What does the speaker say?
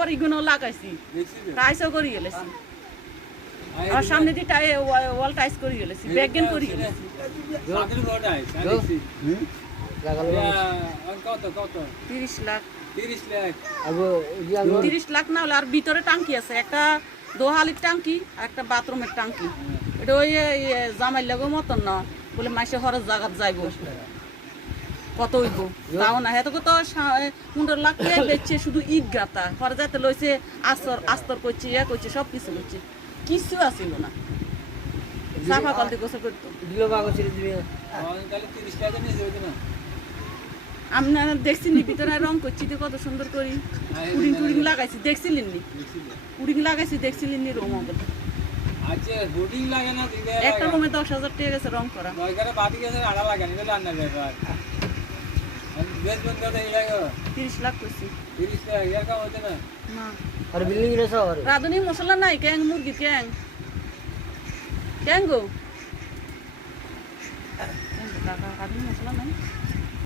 আবার ইগুনো লাগাইছি টাইসও করি গেলেছি আর সামনে দিয়ে ওয়াল টাইস করি গেলেছি ব্যাগেন করি গেলেছি কত কত 30 লাখ 30 লাখ 30 লাখ না হলে আর ভিতরে টাঙ্কি আছে একটা দোহালির টাঙ্কি আর একটা বাথরুমের টাঙ্কি এটা ওই জামাই লাগো মতন না বলে মাসে খরচ জায়গা যাইব কত হইব তাও না হেতু তো 15 লাখ টাকা বেচছে শুধু ইট গাতা পরে যাতে লইছে আস্তর করছে ইয়া করছে সব কিছু করছে কিছু আসিল না সাফা কলতে গোসল করতো দিলো বাগো ছেড়ে দিবে তাহলে 30 টাকা নিয়ে যাবে না আপনারা দেখছেন ভিতরে রং করছি তো কত সুন্দর করি পুডিং টুডিং লাগাইছি দেখছিলেন নি পুডিং লাগাইছি দেখছিলেন নি রুম আমাদের আচ্ছা বোর্ডিং লাগে না দিলে একটা রুমে 10,000 টাকা গেছে রং করা ওইখানে বাদি গেছে আড়া লাগে না রান্না ব্যাপার বেশ বন্ধ দেই লাগে 30 লাখ কইছি 30 টাকা ইয়া কাম হতে না না আর বিল্ডিং রে সব রাধুনি মশলা নাই ক্যাং মুরগি ক্যাং ক্যাং গো রাধুনি মশলা নাই